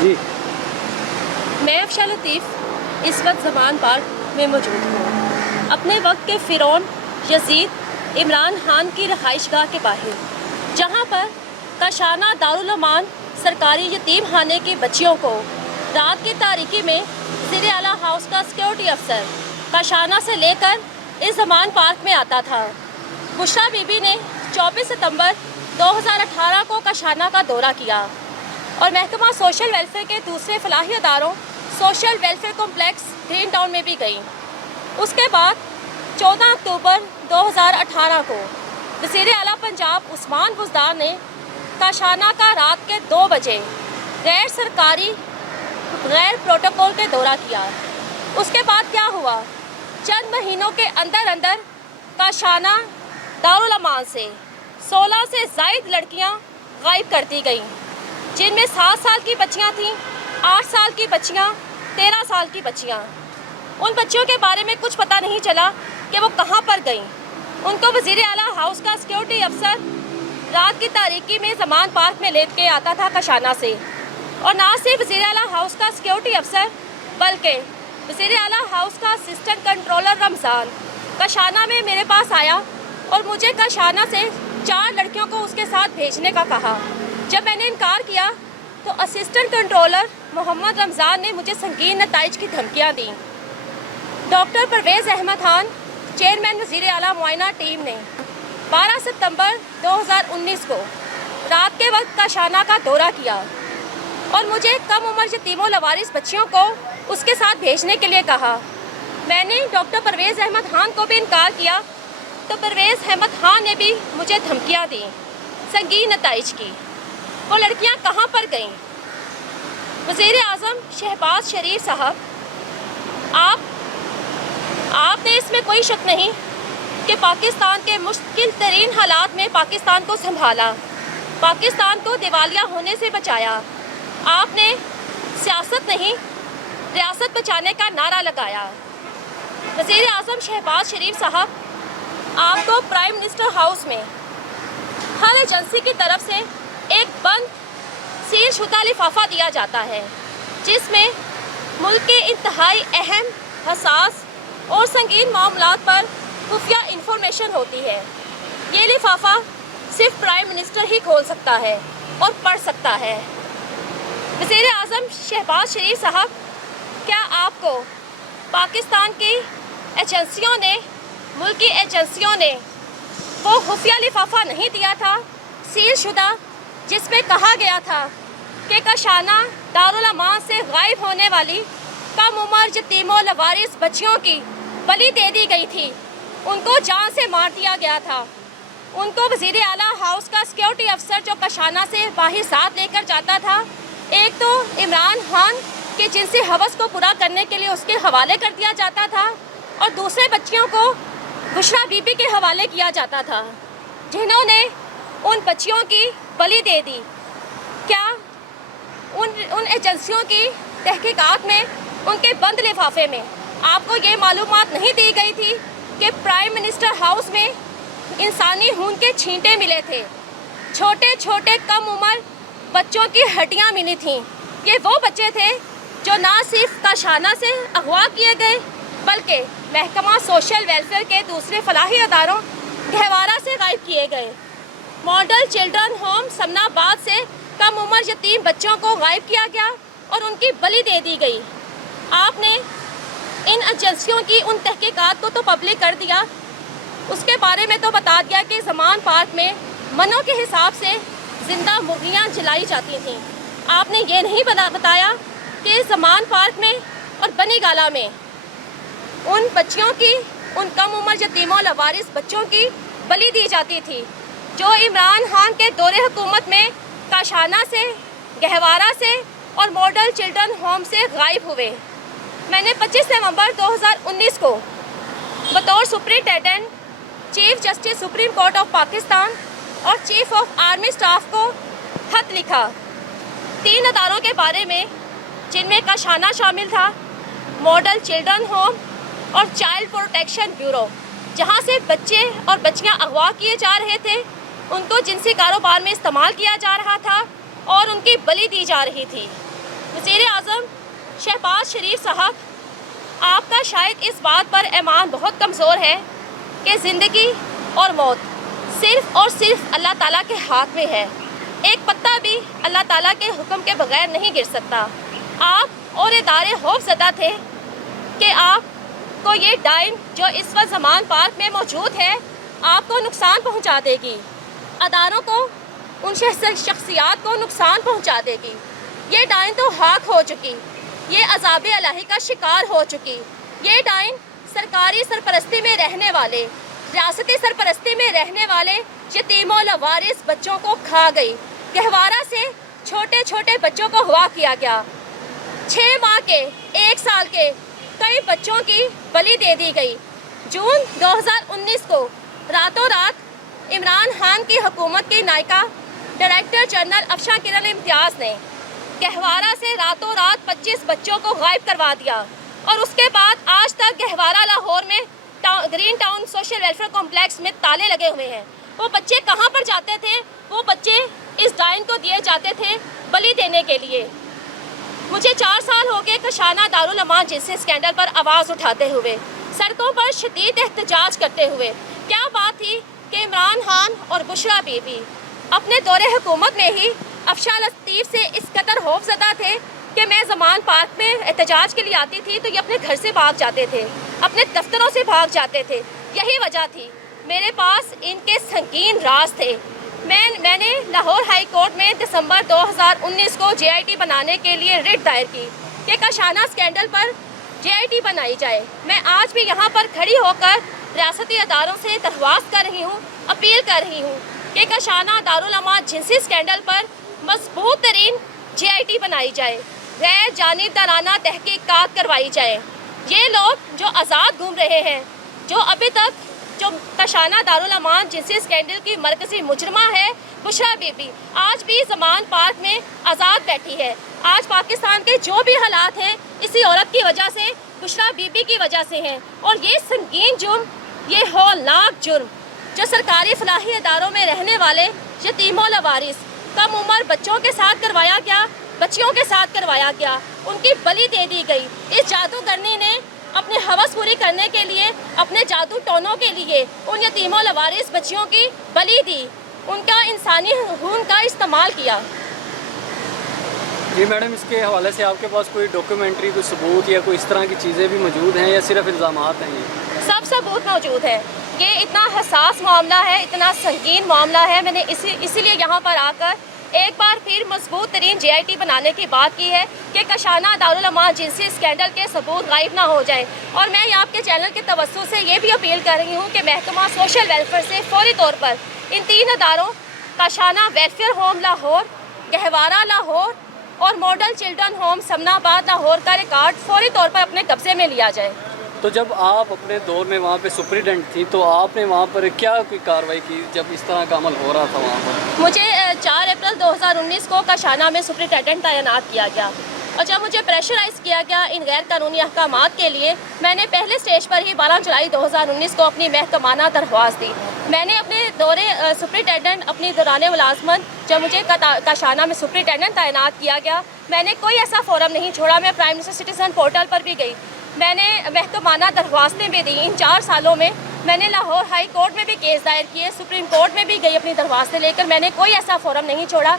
جی میں افشا لطیف اس وقت زمان پارک میں موجود ہوں، اپنے وقت کے فرعون یزید عمران خان کی رہائش گاہ کے باہر، جہاں پر کاشانہ دارالامان سرکاری یتیم خانے کی بچیوں کو رات کی تاریکی میں وزیر اعلیٰ ہاؤس کا سیکورٹی افسر کاشانہ سے لے کر اس زمان پارک میں آتا تھا۔ بشریٰ بی بی نے 24 ستمبر 2018 کو کاشانہ کا دورہ کیا اور محکمہ سوشل ویلفیئر کے دوسرے فلاحی اداروں social welfare complex green town میں بھی گئیں۔ اس کے بعد 14 اکتوبر 2018 کو وزیر اعلیٰ پنجاب عثمان بزدار نے کاشانہ کا رات کے 2 بجے غیر سرکاری غیر پروٹوکول کے دورہ کیا۔ اس کے بعد کیا ہوا؟ چند مہینوں کے اندر کاشانہ دارالامان سے 16 سے زائد لڑکیاں غائب کر دی گئیں، جن میں 7 سال کی بچیاں تھیں، 8 سال کی بچیاں، 13 سال کی بچیاں۔ ان بچیوں کے بارے میں کچھ پتہ نہیں چلا کہ وہ کہاں پر گئیں۔ ان کو وزیر اعلیٰ ہاؤس کا سیکورٹی افسر رات کی تاریکی میں زمان پارک میں لیٹ کے آتا تھا کاشانہ سے، اور نہ صرف وزیر اعلیٰ ہاؤس کا سیکورٹی افسر بلکہ وزیر اعلیٰ ہاؤس کا اسسٹنٹ کنٹرولر رمضان کاشانہ میں میرے پاس آیا اور مجھے کاشانہ سے 4 لڑکیوں کو اس کے ساتھ بھیجنے کا کہا۔ جب میں نے انکار کیا تو اسسٹنٹ کنٹرولر محمد رمضان نے مجھے سنگین نتائج کی دھمکیاں دیں۔ ڈاکٹر پرویز احمد خان چیئرمین وزیر اعلیٰ معائنہ ٹیم نے 12 ستمبر 2019 کو رات کے وقت کاشانہ کا دورہ کیا اور مجھے کم عمر یتیم و لوارث بچیوں کو اس کے ساتھ بھیجنے کے لیے کہا۔ میں نے ڈاکٹر پرویز احمد خان کو بھی انکار کیا تو پرویز احمد خان نے بھی مجھے دھمکیاں دیں سنگین نتائج کی۔ وہ لڑکیاں کہاں پر گئیں؟ وزیر اعظم شہباز شریف صاحب، آپ نے اس میں کوئی شک نہیں کہ پاکستان کے مشکل ترین حالات میں پاکستان کو سنبھالا، پاکستان کو دیوالیہ ہونے سے بچایا۔ آپ نے سیاست نہیں، ریاست بچانے کا نعرہ لگایا۔ وزیر اعظم شہباز شریف صاحب، آپ کو پرائم منسٹر ہاؤس میں ہر ایجنسی کی طرف سے ایک بند سیل شدہ لفافہ دیا جاتا ہے، جس میں ملک کے انتہائی اہم، حساس اور سنگین معاملات پر خفیہ انفارمیشن ہوتی ہے۔ یہ لفافہ صرف پرائم منسٹر ہی کھول سکتا ہے اور پڑھ سکتا ہے۔ وزیر اعظم شہباز شریف صاحب، کیا آپ کو پاکستان کی ایجنسیوں نے، ملکی ایجنسیوں نے وہ خفیہ لفافہ نہیں دیا تھا سیل شدہ، جس میں کہا گیا تھا کہ کاشانہ دارالامان سے غائب ہونے والی کم عمر یتیم و لوارث بچیوں کی بلی دے دی گئی تھی، ان کو جان سے مار دیا گیا تھا۔ ان کو وزیر اعلیٰ ہاؤس کا سیکورٹی افسر جو کاشانہ سے باہر ساتھ لے کر جاتا تھا، ایک تو عمران خان کے جنسی ہوس کو پورا کرنے کے لیے اس کے حوالے کر دیا جاتا تھا، اور دوسرے بچیوں کو بشریٰ بی بی کے حوالے کیا جاتا تھا، جنہوں نے ان بچیوں کی بلی دے دی۔ کیا ان ایجنسیوں کی تحقیقات میں، ان کے بند لفافے میں آپ کو یہ معلومات نہیں دی گئی تھی کہ پرائم منسٹر ہاؤس میں انسانی خون کے چھینٹے ملے تھے، چھوٹے چھوٹے کم عمر بچوں کی ہڈیاں ملی تھیں؟ یہ وہ بچے تھے جو نہ صرف کاشانہ سے اغوا کیے گئے بلکہ محکمہ سوشل ویلفیئر کے دوسرے فلاحی اداروں گہوارہ سے غائب کیے گئے۔ ماڈل چلڈرن ہوم سمنا آباد سے کم عمر یتیم بچوں کو غائب کیا گیا اور ان کی بلی دے دی گئی۔ آپ نے ان ایجنسیوں کی ان تحقیقات کو تو پبلک کر دیا، اس کے بارے میں تو بتا دیا کہ زمان پارک میں منوں کے حساب سے زندہ مرغیاں جلائی جاتی تھیں۔ آپ نے یہ نہیں بتایا کہ زمان پارک میں اور بنی گالہ میں ان بچیوں کی، ان کم عمر یتیم و لوارث بچوں کی بلی دی جاتی تھی جو عمران خان کے دور حکومت میں کاشانہ سے، گہوارہ سے اور ماڈل چلڈرن ہوم سے غائب ہوئے۔ میں نے 25 نومبر 2019 کو بطور superintendent chief justice supreme court of Pakistan اور چیف آف آرمی اسٹاف کو خط لکھا 3 اداروں کے بارے میں، جن میں کاشانہ شامل تھا، ماڈل چلڈرن ہوم اور چائلڈ پروٹیکشن بیورو، جہاں سے بچے اور بچیاں اغوا کیے جا رہے تھے، ان کو جنسی کاروبار میں استعمال کیا جا رہا تھا اور ان کی بلی دی جا رہی تھی۔ वज़ीर आज़म शहबाज शरीफ साहब, आपका शायद इस बात पर ईमान बहुत कमज़ोर है कि ज़िंदगी और मौत सिर्फ़ और सिर्फ अल्लाह ताला के हाथ में है। एक पत्ता भी अल्लाह ताला के हुक्म के बगैर नहीं गिर सकता। आप और इदारे खौफज़दा थे कि आपको ये डाइन जो इस वक्त ज़मान पार्क में मौजूद है आपको नुकसान पहुंचा देगी, अदारों को, उन शख्सियात को नुकसान पहुंचा देगी। ये डाइन तो हाक हो चुकी, ये अज़ाब इलाही का शिकार हो चुकी। ये डाइन सरकारी सरपरस्ती में रहने वाले, रियासती सरपरस्ती में रहने वाले यतीमों लवारिस बच्चों को खा गई। गहवारा से छोटे छोटे बच्चों को अगवा किया गया। 6 माह के, 1 साल के कई बच्चों की बलि दे दी गई। जून 2019 को रातों रात इमरान खान की हुकूमत की नायका डायरेक्टर जनरल अफशान किरण इम्तियाज़ ने गहवारा से रातों रात 25 बच्चों को गायब करवा दिया और उसके बाद आज तक गहवारा लाहौर में green town social welfare complex में ताले लगे हुए हैं। वो बच्चे कहाँ पर जाते थे? वो बच्चे इस डाइन को दिए जाते थे बलि देने के लिए। मुझे 4 साल हो गए कशाना दारुल अमान जिनसी स्कैंडल पर आवाज़ उठाते हुए, सड़कों पर शदीद एहतजाज करते हुए। क्या बात थी कि इमरान खान और बुशरा बीबी अपने दौरे हुकूमत में ही अफशान लतीफ़ से इस कदर खौफज़दा थे कि मैं ज़मान पार्क में एहतजाज के लिए आती थी तो ये अपने घर से भाग जाते थे, अपने दफ्तरों से भाग जाते थे। यही वजह थी। मेरे पास इनके संगीन राज थे। मैंने लाहौर हाई कोर्ट में दिसंबर 2019 को JIT बनाने के लिए रिट दायर की कि कशाना स्कैंडल पर JIT बनाई जाए। मैं आज भी यहाँ पर खड़ी होकर रियासती अदारों से दरख्वास्त कर रही हूँ, अपील कर रही हूँ कि कशाना दारुल अमान जिनसी स्कैंडल पर मजबूत तरीन JIT बनाई जाए, गैर जानिबदाराना तहकीकात करवाई जाए। ये लोग जो आज़ाद घूम रहे हैं, जो अभी तक जो कशाना दारुल अमान जिनसी स्कैंडल की मरकज़ी मुजरमा है बुशरा बीबी, आज भी ज़मान पार्क में आज़ाद बैठी है। आज पाकिस्तान के जो भी हालात हैं इसी औरत की वजह से, बुशरा बीबी की वजह से हैं। और ये संगीन जुर्म, ये हौलनाक जुर्म जो सरकारी फलाही इदारों में रहने वाले यतीमों लवारिस कम उम्र बच्चों के साथ करवाया गया, बच्चियों के साथ करवाया गया, उनकी बलि दे दी गई। इस जादूगरनी ने अपनी हवस पूरी करने के लिए, अपने जादू टोनों के लिए उन यतीमों लवारिस बच्चियों की बलि दी, उनका इंसानी खून का इस्तेमाल किया। जी मैडम, इसके हवाले से आपके पास कोई डॉक्यूमेंट्री, कोई सबूत या कोई इस तरह की चीज़ें भी मौजूद हैं या सिर्फ इल्ज़ामात हैं? ये सब सबूत मौजूद है। ये इतना हसास मामला है, इतना संगीन मामला है। मैंने इसीलिए यहाँ पर आकर एक बार फिर मजबूत तरीन JIT बनाने की बात की है कि कशाना दारुल अमान जिनसी स्कैंडल के सबूत गायब ना हो जाए। और मैं आपके चैनल के तवज्जो से ये भी अपील कर रही हूँ कि महकमा सोशल वेलफेयर से फौरी तौर पर इन 3 अदारों कशाना वेलफेयर होम लाहौर, गहवारा लाहौर और model children home Samanabad Lahore का रिकॉर्ड फौरी तौर पर अपने कब्जे में लिया जाए। तो जब आप अपने दौर में वहाँ पे सुपरिटेंडेंट थी तो आपने वहाँ पर क्या कोई कार्रवाई की जब इस तरह का अमल हो रहा था वहाँ पर? मुझे 4 अप्रैल 2019 को कशाना में सुपरिटेंडेंट तैनात किया गया और जब मुझे प्रेशराइज़ किया गया इन गैर कानूनी अहकामात के लिए, मैंने पहले स्टेज पर ही 12 जुलाई 2019 को अपनी महकमाना दरख्वास्त दी। मैंने अपने दौरे सुपरिटेंडेंट अपनी दौरान मुलाजमत जब मुझे कशाना में सुपरिटेंडेंट तैनात किया गया, मैंने कोई ऐसा फोरम नहीं छोड़ा। मैं प्राइम मिनिस्टर सिटीज़न पोर्टल पर भी गई, मैंने महकमाना दरख्वास्तें भी दी। इन 4 सालों में मैंने लाहौर हाई कोर्ट में भी केस दायर किए, सुप्रीम कोर्ट में भी गई अपनी दरख्वास्तें लेकर। मैंने कोई ऐसा फोरम नहीं छोड़ा।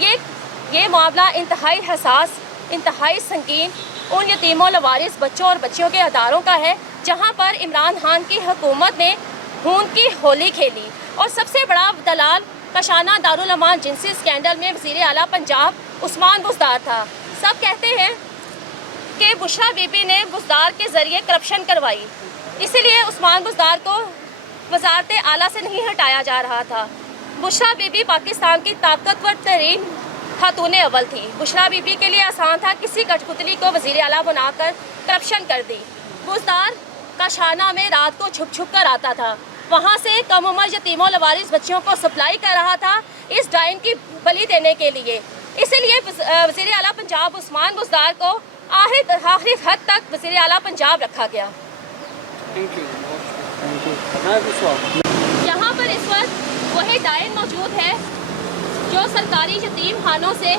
ये मामला इंतहाई हसास, इंतहाई संगीन उन यतीमों लवारिस बच्चों और बच्चियों के अदारों का है जहाँ पर इमरान खान की हुकूमत ने खून की होली खेली। और सबसे बड़ा दलाल कशाना दारुल अमान जिनसी स्कैंडल में वज़ीर आला पंजाब उस्मान बुज़दार था। सब कहते हैं कि बुशरा बीबी ने बुज़दार के ज़रिए करप्शन करवाई, इसीलिए उस्मान बुज़दार को वज़ारत आला से नहीं हटाया जा रहा था। बुशरा बीबी पाकिस्तान की ताकतवर तरीन खातून अव्वल थी। बुशरा बीबी के लिए आसान था किसी कठपुतली को वज़ीर आला बनाकर करप्शन कर दी। बुज़दार कशाना में रात को छुप छुप कर आता था, वहाँ से कम उम्र यतीमों लवारिस बच्चियों को सप्लाई कर रहा था इस डाइन की बलि देने के लिए। इसीलिए वज़ीर आला पंजाब उस्मान बुज़दार को आखिरी हद तक वज़ीर आला पंजाब रखा गया। Thank you. यहाँ पर इस वक्त वही डाइन मौजूद है जो सरकारी यतीम खानों से